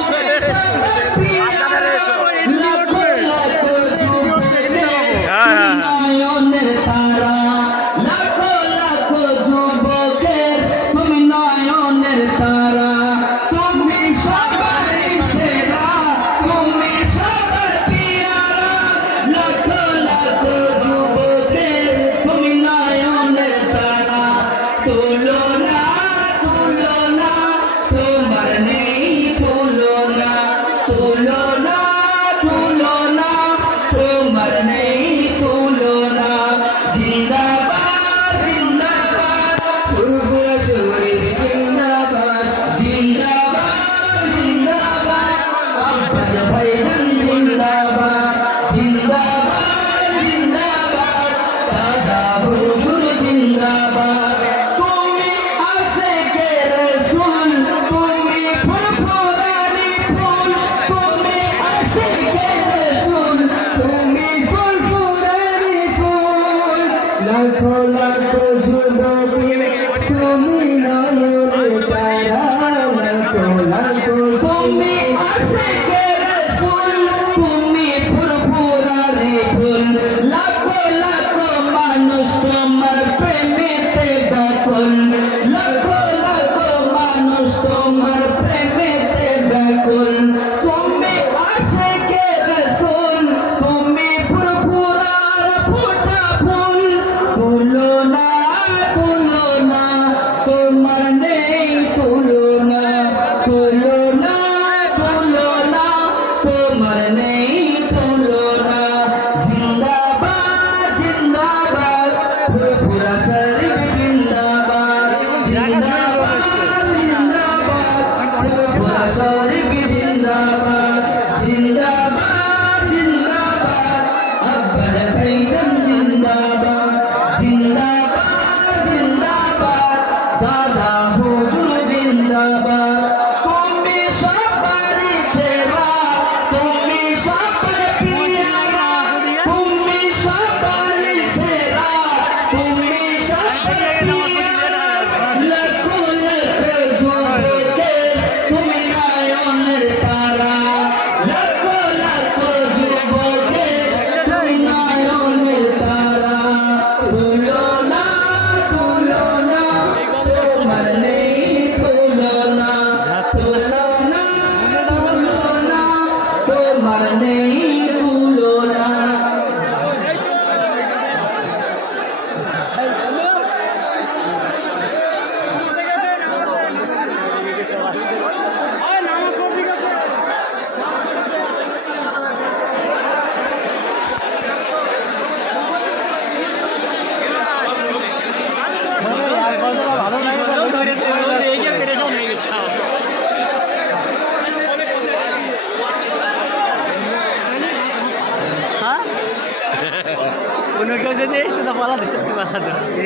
আসবে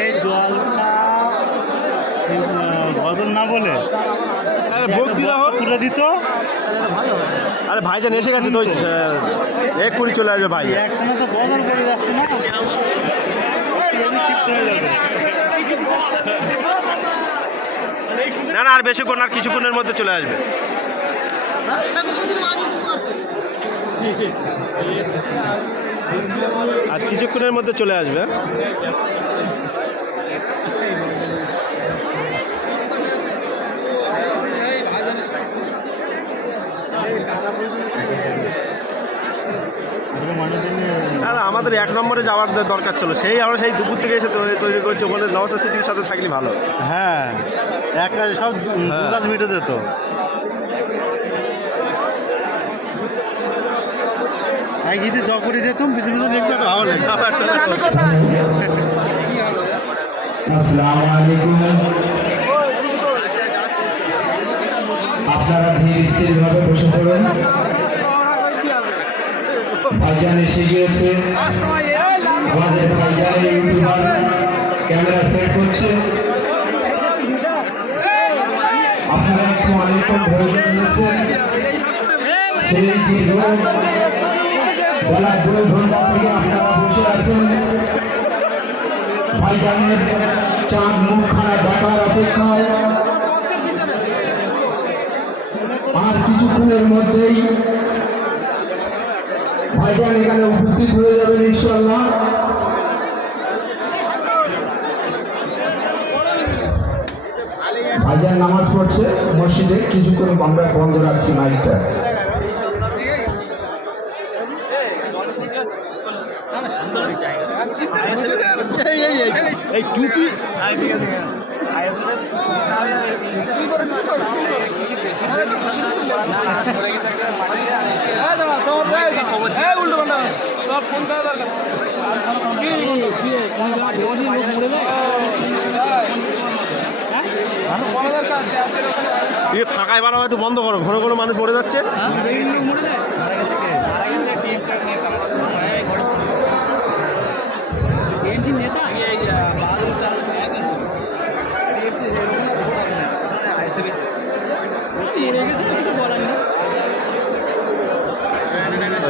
এই জলসা বদল না বলে? আরে ভক্তি দাও তুলে দিত আরে ভাইজান এসে গেছে তো এক কুড়ি চলে আসবে ভাই। একখানে না। না আর বেশিক্ষণ আর কিছুক্ষণের মধ্যে চলে আসবে। আর কিছুক্ষণের মধ্যে চলে আসবে। আমাদের এক নম্বরে যাওয়ার দরকার ছিল সেই আমরা সেই দুপুর থেকে এসে তৈরি- তৈরি করছি। ওখানে নওসাদ সিদ্দিকের সাথে থাকলে ভালো হ্যাঁ এক কাজে সব দু দু কাজ মিটে যেত। এক ঈদে জ করে যেতাম পিছনে পিছনে একটা ভালো লাগে। আসসালামু আলাইকুম আপনারা ধীর স্থির ভাবে বসে পড়ুন। ভাইজান এসে গিয়েছে। আমাদের ভাইজানের ইউটিউবার ক্যামেরা সেট করছে। আপনারা একটু অনেকক্ষণ ধৈর্য ধরেছেন সেই দীর্ঘ বেলা দুই ঘণ্টা থেকে আপনারা বসে আছেন। ভাইজানের চাঁদ মুখখানা দেখার অপেক্ষায়। আর কিছুক্ষণের মধ্যেই ভাইজান এখানে উপস্থিত হয়ে যাবেন ইনশাল্লাহ ভাইজান নামাজ পড়ছে মসজিদে কিছুক্ষণ আমরা বন্ধ রাখছি মাইকটা এই টুপি তুই ফাঁকায় বাড়াও একটু বন্ধ করো ঘন ঘন মানুষ মরে যাচ্ছে।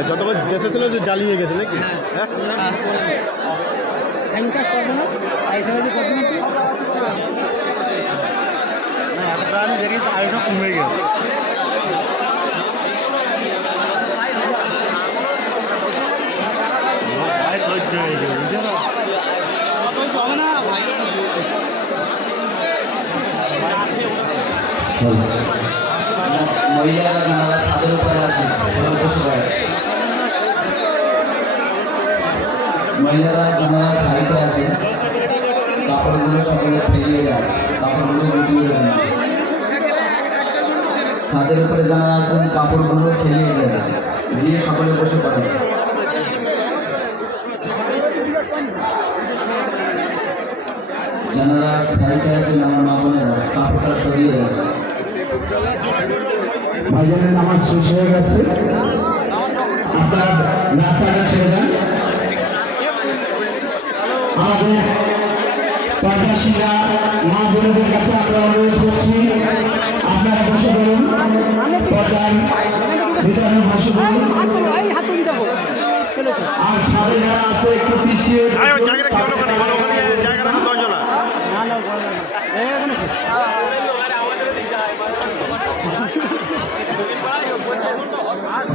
যতবার দেশে ছিল যে জ্বালিয়ে গেছে নাকি হ্যাঁ আমি দেখেছি আয়ুটা কমে গেল ভাই ধৈর্য হয়ে গেল বুঝছ মহিলারা যারা ছাদের উপরে আসে সবাই বসে পড়ে মহিলারা যারা সাইডে আছে সকলে ফেলিয়ে দেয় কাপড়গুলো গুটিয়ে দেয় ছাদের উপরে যারা আছেন, কাপড়গুলো ফেলিয়ে দেয় দিয়ে সকলে বসে পড়ে যারা সাইডে আছেন, আমার মা বোনেরা, কাপড়টা সরিয়ে দেয় ভাইজানের নামাজ শেষ হয়ে গেছে। আপনার রাস্তাটা ছেড়ে দেন। আমাদের প্রবাসীরা মা বোনদের কাছে আমরা অনুরোধ করছি আপনারা বসে বলুন পর্দার ভিতরে বসে বলুন আর সাথে যারা আছে একটু পিছিয়ে আরে ওই জায়গাটা কি হলো ওখানে? ওখানে জায়গা রাখো দশজনা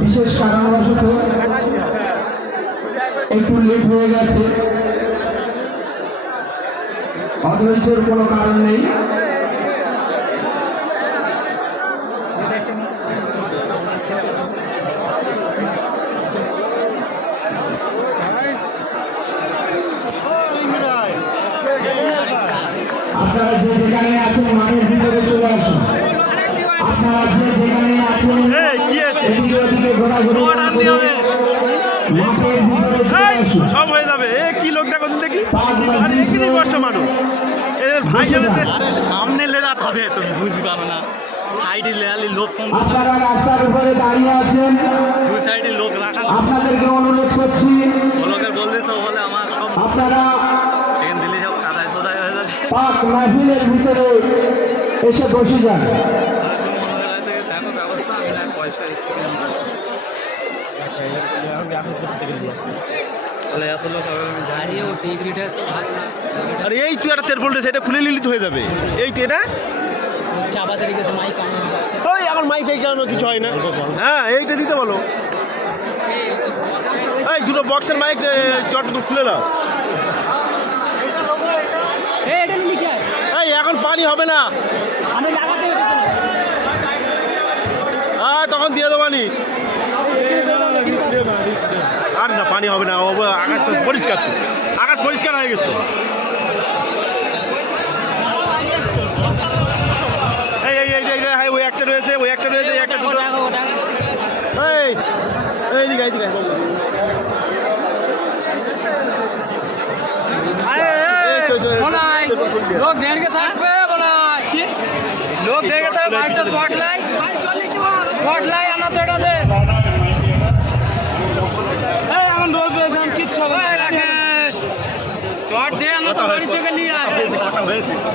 বিশেষ কারণবশত একটু লেট হয়ে গেছে। অধৈর্যের কোনো কারণ নেই। আপনারা যে যেখানে আছেন মাঠের ভিতরে চলে আসুন। আপনারা যে যেখানে আছেন? এদিকে ওদিকে ঘোরাঘুরি মাঠের ভিতরে চলে আসুন। সব হয়ে যাবে। এ কি লোক দেখো দেখি। কষ্ট মানুষ। আরে সামনে লেদাত হবে তুমি বুঝতে পারো না। সাইডে লেয়ালি লোক কম। আপনারা রাস্তার উপরে দাঁড়িয়ে আছেন। দুই সাইডে লোক রাখা আপনাদেরকে অনুরোধ করছি। লোকের বললে সব বলে আমার সব আপনারা ট্রেন দিলে সব কাদায় চোদায় হয়ে যাবে। পাক মাহফিলের ভিতরে এসে বসে যান। পয়সা। তাহলে এত লোক আর এই তুই একটা তেরপল ড্রেস এটা খুলে নিলি হয়ে যাবে। এই তো এটা? ওই এখন মাইক এই কারণে কিছু হয় না। হ্যাঁ এইটা দিতে বলো। এই দুটো বক্সের মাইক চট খুলে নাও। এই এখন পানি হবে না। হ্যাঁ তখন দিয়ে দেবানি আর না পানি হবে না আকাশ তো পরিষ্কার আকাশ পরিষ্কার হয়ে গেছে এই এই এই এই, এই, এই, ওই একটা রয়েছে ওই একটা রয়েছে এই একটা দুটো। এই এইদিকে এইদিকে এই, চল, চল, লোক দেখে থাকবে লোক দেখে থাকবে বাইকটা শর্ট লাই। শর্ট লাই আমার তো এটা দে এই আমার লোক বেজন কিচ্ছু হবে না রাকেশ শর্ট দে আমার তো বাড়ি থেকে নিয়ে আয় কথা হয়েছে কথা হয়েছে এই লোক সে নিয়ে গেছে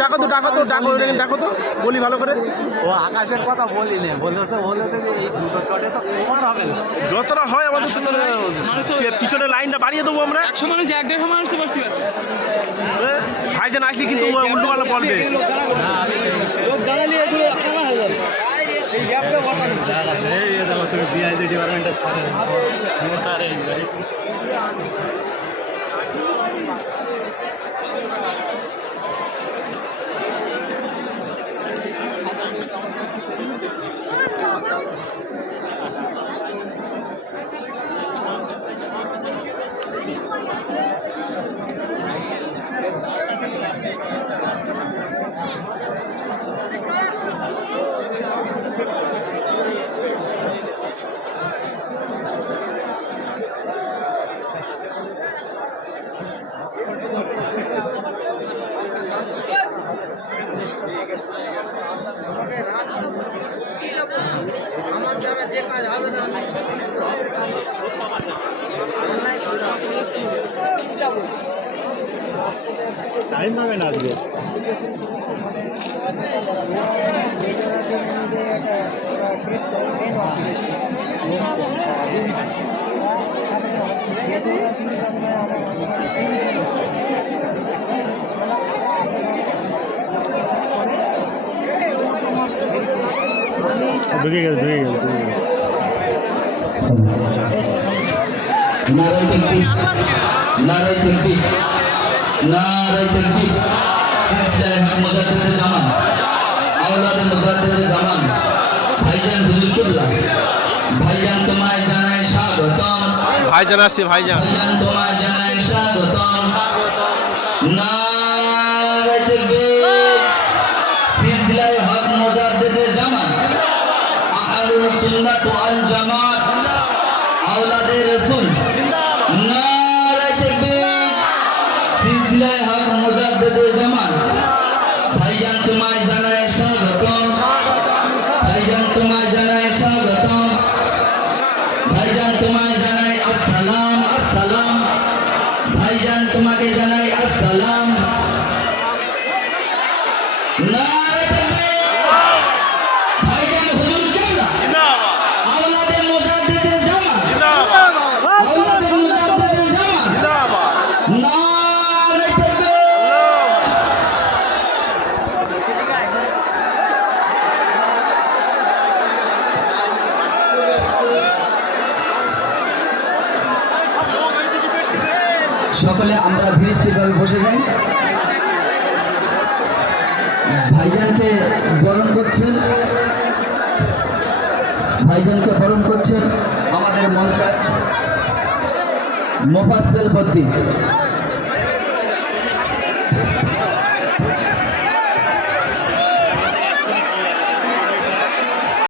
ডাকো তো ডাকো তো ডাকো ডাকো তো বলি ভালো করে। ও আকাশের কথা বলি না যে এই দুটো শটে তো তোমার হবে না। যতটা হয় আমাদের তো পিছনে লাইনটা বাড়িয়ে দেবো আমরা। একশো মানুষ এক দেড়শো মানুষ তো বসতে পারবে। ভাইজান আসলে কিন্তু উল্টো হয়ে যাবে। এই গ্যাপটা বসানো তুমি বিআইজি ডিপার্টমেন্টের স্যার আমার কাজ হবে না। টাইম আজকে ঢুকে গেছে ঢুকে গেছে ঢুকে গেছে নারায় তকবীর নারায় তকবীর নারায় তকবীর সিলসিলায়ে মুজাদ্দিদে জামান আওলাদে মুজাদ্দিদে জামান ভাইজান হুজুর কিবলা ভাইজান। তোমায় জানাই স্বাগতম আসছে ভাইজান তোমায় জানাই স্বাগতম। ভাইজান তোমাকে জানাই আসসালাম। সকলে আমরা ধীরে স্থিরভাবে বসে যাই। ভাইজানকে বরণ করছেন। ভাইজানকে বরণ করছেন আমাদের মঞ্চাস মোফাসেল বদ্দি।